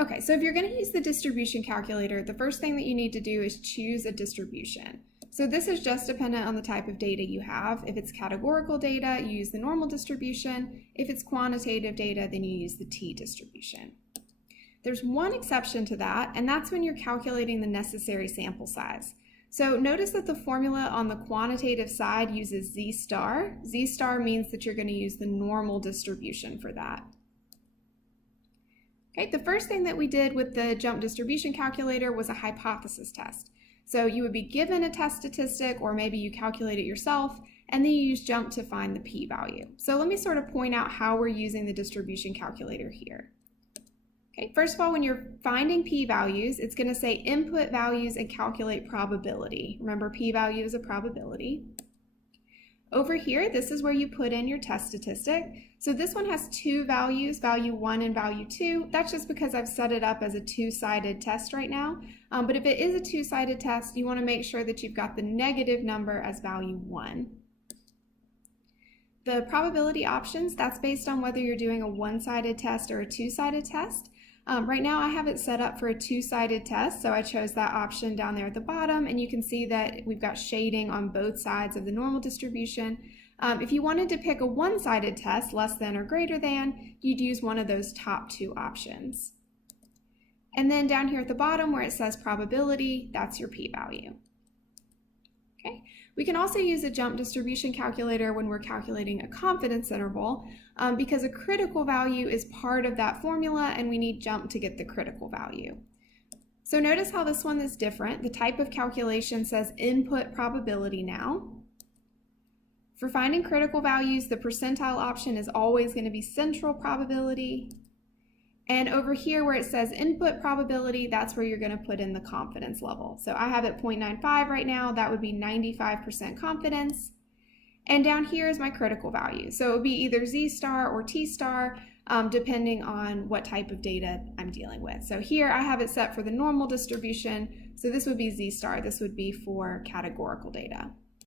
Okay, so if you're going to use the distribution calculator, the first thing that you need to do is choose a distribution. So this is just dependent on the type of data you have. If it's categorical data, you use the normal distribution. If it's quantitative data, then you use the t-distribution. There's one exception to that, and that's when you're calculating the necessary sample size. So notice that the formula on the quantitative side uses z star. Z star means that you're going to use the normal distribution for that. Okay, the first thing that we did with the jump distribution calculator was a hypothesis test. So you would be given a test statistic, or maybe you calculate it yourself, and then you use jump to find the p-value. So let me sort of point out how we're using the distribution calculator here. Okay, first of all, when you're finding p-values, it's going to say input values and calculate probability. Remember, p-value is a probability. Over here, this is where you put in your test statistic. So this one has two values, value 1 and value 2. That's just because I've set it up as a two-sided test right now. But if it is a two-sided test, you want to make sure that you've got the negative number as value 1. The probability options, that's based on whether you're doing a one-sided test or a two-sided test. Right now I have it set up for a two-sided test, so I chose that option down there at the bottom, and you can see that we've got shading on both sides of the normal distribution. If you wanted to pick a one-sided test, less than or greater than, you'd use one of those top two options. And then down here at the bottom where it says probability, that's your p-value. Okay. We can also use a jump distribution calculator when we're calculating a confidence interval because a critical value is part of that formula, and we need jump to get the critical value. So notice how this one is different. The type of calculation says input probability now. For finding critical values, the percentile option is always going to be central probability. And over here where it says input probability, that's where you're going to put in the confidence level. So I have it 0.95 right now. That would be 95% confidence. And down here is my critical value. So it would be either Z star or T star, depending on what type of data I'm dealing with. So here I have it set for the normal distribution. So this would be Z star. This would be for categorical data.